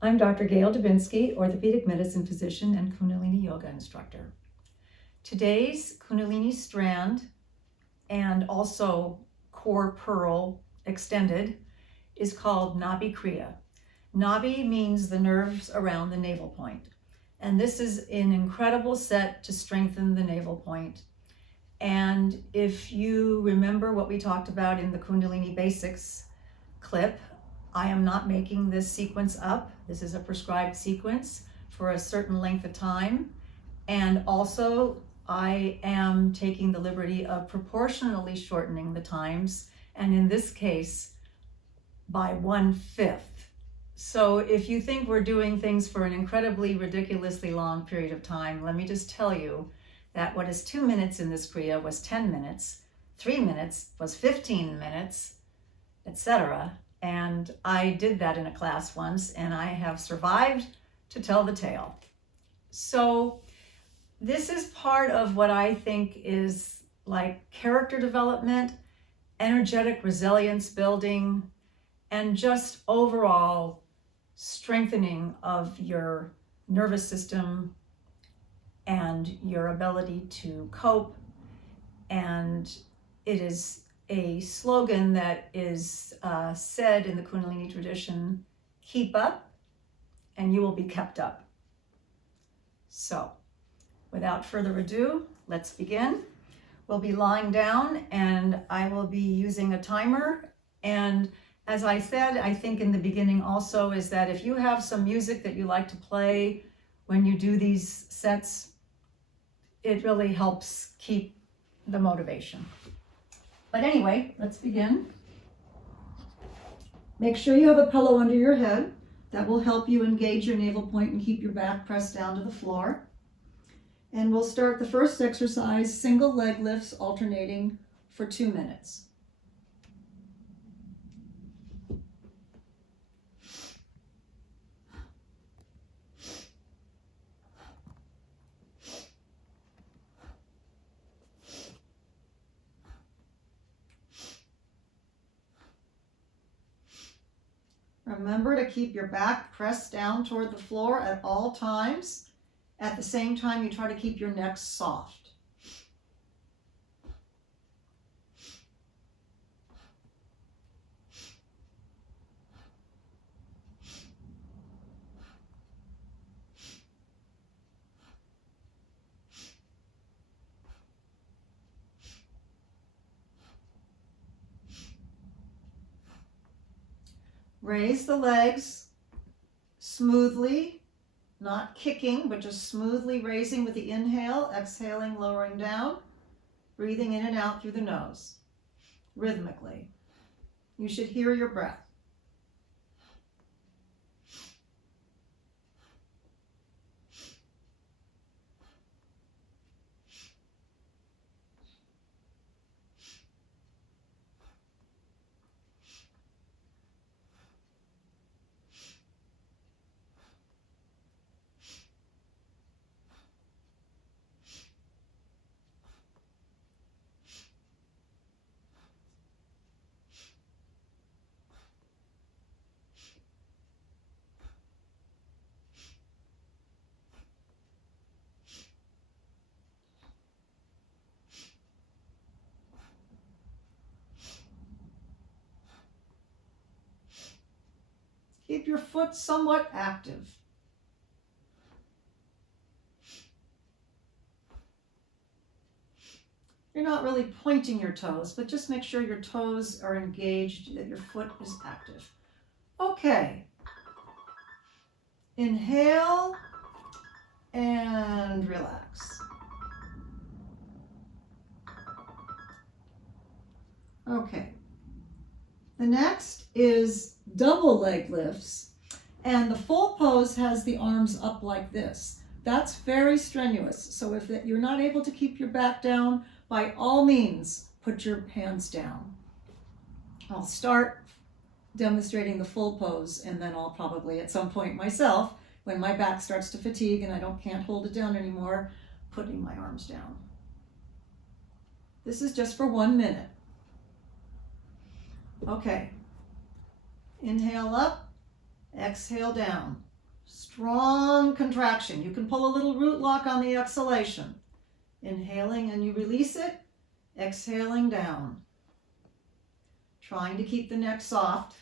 I'm Dr. Gail Dubinsky, orthopedic medicine physician and Kundalini yoga instructor. Today's Kundalini Strand and also Core Pearl Extended is called Nabhi Kriya. Nabhi means the nerves around the navel point. And this is an incredible set to strengthen the navel point. And if you remember what we talked about in the Kundalini Basics clip, I am not making this sequence up. This is a prescribed sequence for a certain length of time. And also, I am taking the liberty of proportionally shortening the times, and in this case, by 1/5. So if you think we're doing things for an incredibly, ridiculously long period of time, let me just tell you that what is 2 minutes in this Kriya was 10 minutes, 3 minutes was 15 minutes, etc. And I did that in a class once, and I have survived to tell the tale. So this is part of what I think is like character development, energetic resilience building, and just overall strengthening of your nervous system and your ability to cope. And it is a slogan that is said in the Kundalini tradition: keep up and you will be kept up. So without further ado, let's begin. We'll be lying down and I will be using a timer. And as I said, I think in the beginning also, is that if you have some music that you like to play when you do these sets, it really helps keep the motivation. But anyway, let's begin. Make sure you have a pillow under your head. That will help you engage your navel point and keep your back pressed down to the floor. And we'll start the first exercise, single leg lifts alternating for 2 minutes. Remember to keep your back pressed down toward the floor at all times. At the same time, you try to keep your neck soft. Raise the legs smoothly, not kicking, but just smoothly raising with the inhale, exhaling, lowering down, breathing in and out through the nose, rhythmically. You should hear your breath. Keep your foot somewhat active. You're not really pointing your toes, but just make sure your toes are engaged, that your foot is active. Okay. Inhale and relax. Okay. The next is double leg lifts, and the full pose has the arms up like this. That's very strenuous. So if you're not able to keep your back down, by all means, put your hands down. I'll start demonstrating the full pose, and then I'll probably at some point myself, when my back starts to fatigue and I can't hold it down anymore, putting my arms down. This is just for 1 minute. Okay. Inhale up, exhale down. Strong contraction. You can pull a little root lock on the exhalation. Inhaling and you release it. Exhaling down. Trying to keep the neck soft.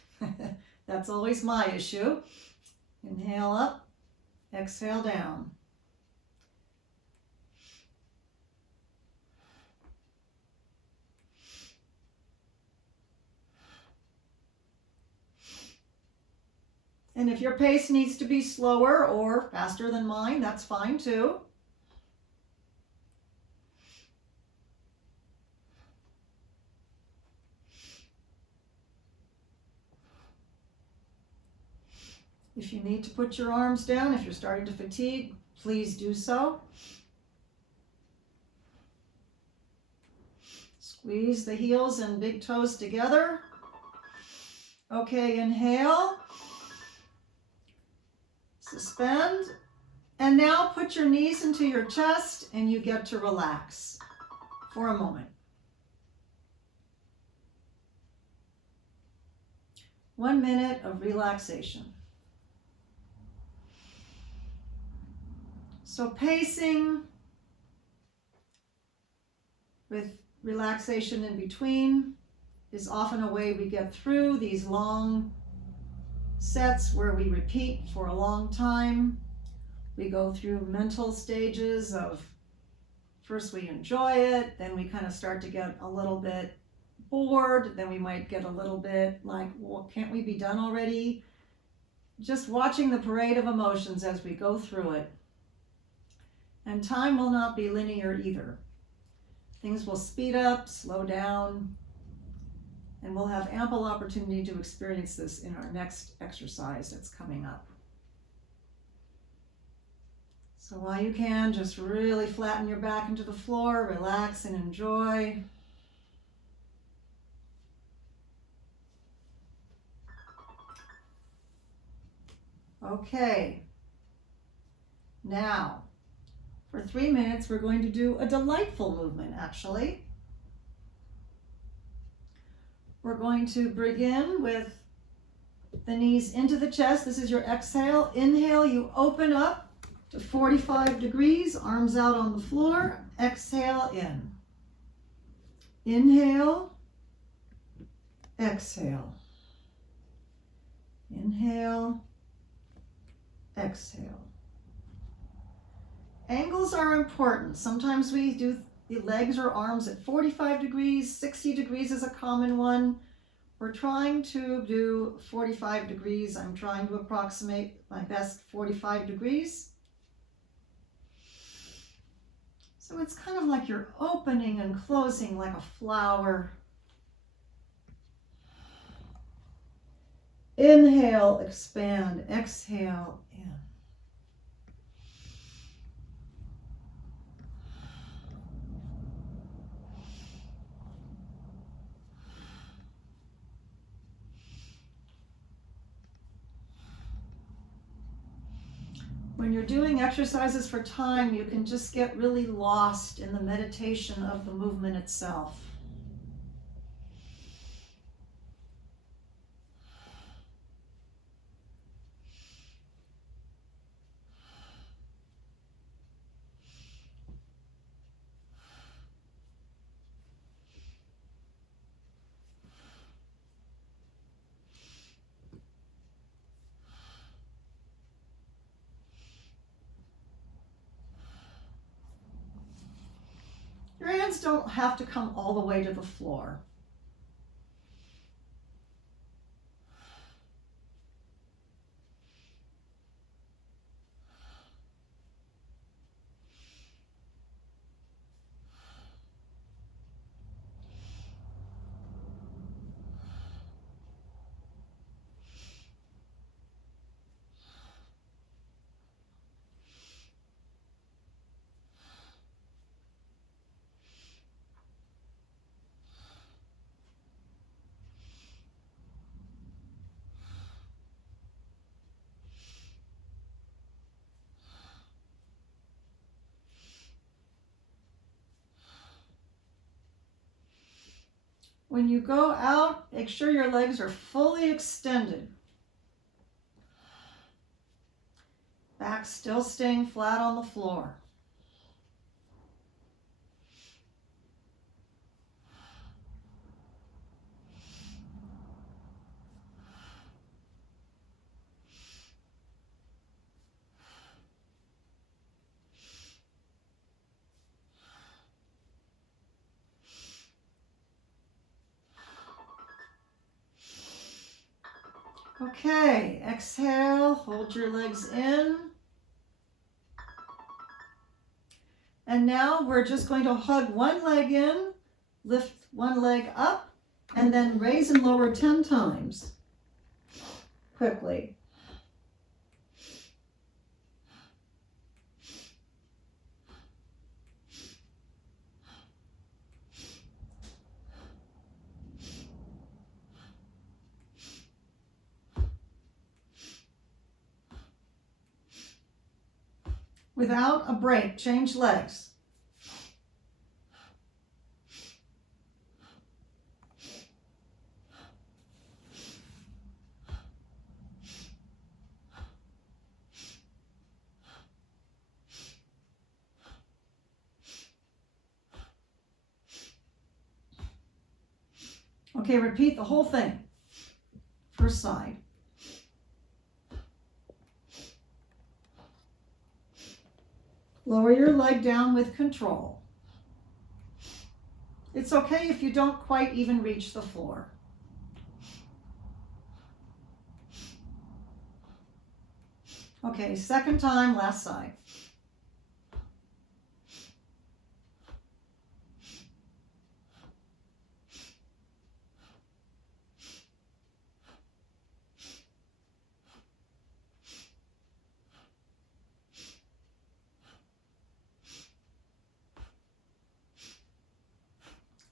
That's always my issue. Inhale up. Exhale down. And if your pace needs to be slower or faster than mine, that's fine too. If you need to put your arms down, if you're starting to fatigue, please do so. Squeeze the heels and big toes together. Okay, inhale. Suspend. And now put your knees into your chest and you get to relax for a moment. 1 minute of relaxation. So pacing with relaxation in between is often a way we get through these long sets where we repeat for a long time. We go through mental stages of first we enjoy it, then we kind of start to get a little bit bored, then we might get a little bit like, well, can't we be done already? Just watching the parade of emotions as we go through it. And time will not be linear either. Things will speed up, slow down, and we'll have ample opportunity to experience this in our next exercise that's coming up. So while you can, just really flatten your back into the floor, relax and enjoy. Okay. Now, for 3 minutes, we're going to do a delightful movement, actually. We're going to begin with the knees into the chest. This is your exhale. Inhale, you open up to 45 degrees, arms out on the floor. Exhale in. Inhale, exhale. Inhale, exhale. Angles are important. Sometimes we do the legs or arms at 45 degrees, 60 degrees is a common one. We're trying to do 45 degrees. I'm trying to approximate my best 45 degrees. So it's kind of like you're opening and closing like a flower. Inhale, expand, exhale, in. When you're doing exercises for time, you can just get really lost in the meditation of the movement itself. Your hands don't have to come all the way to the floor. When you go out, make sure your legs are fully extended. Back still staying flat on the floor. Okay, exhale, hold your legs in. And now we're just going to hug one leg in, lift one leg up, and then raise and lower 10 times quickly. Without a break, change legs. Okay, repeat the whole thing. First side. Lower your leg down with control. It's okay if you don't quite even reach the floor. Okay, second time, last side.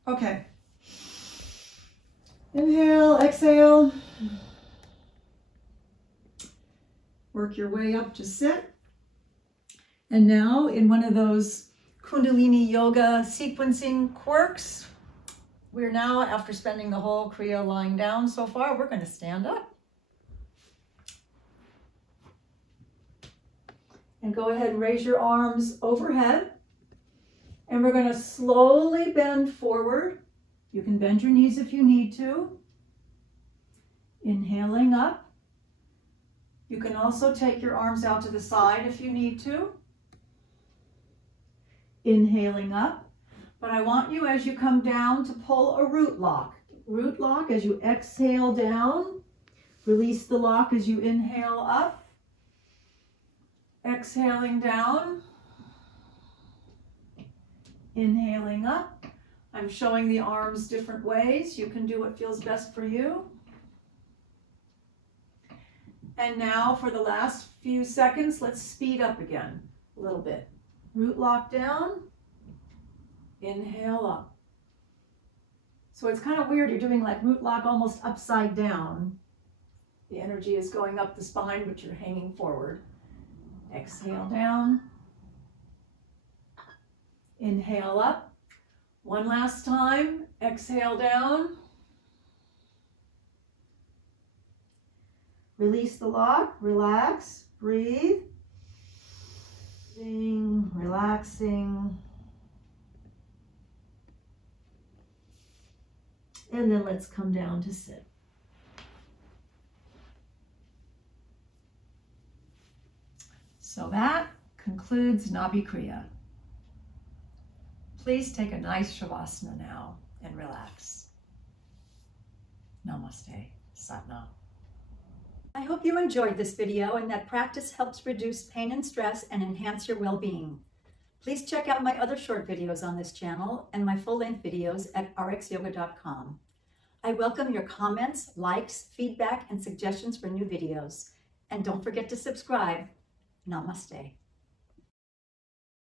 Okay. Inhale, exhale. Work your way up to sit. And now in one of those Kundalini yoga sequencing quirks, we're now, after spending the whole Kriya lying down so far, we're going to stand up. And go ahead and raise your arms overhead. And we're going to slowly bend forward. You can bend your knees if you need to. Inhaling up. You can also take your arms out to the side if you need to. Inhaling up. But I want you, as you come down, to pull a root lock. Root lock as you exhale down. Release the lock as you inhale up. Exhaling down. Inhaling up. I'm showing the arms different ways. You can do what feels best for you. And now for the last few seconds, let's speed up again a little bit. Root lock down. Inhale up. So it's kind of weird. You're doing like root lock almost upside down. The energy is going up the spine, but you're hanging forward. Exhale down. Inhale up. One last time. Exhale down. Release the lock. Relax. Breathe. Relaxing. And then let's come down to sit. So that concludes Nabhi Kriya. Please take a nice Shavasana now and relax. Namaste. Satnam. I hope you enjoyed this video and that practice helps reduce pain and stress and enhance your well-being. Please check out my other short videos on this channel and my full-length videos at rxyoga.com. I welcome your comments, likes, feedback, and suggestions for new videos. And don't forget to subscribe. Namaste.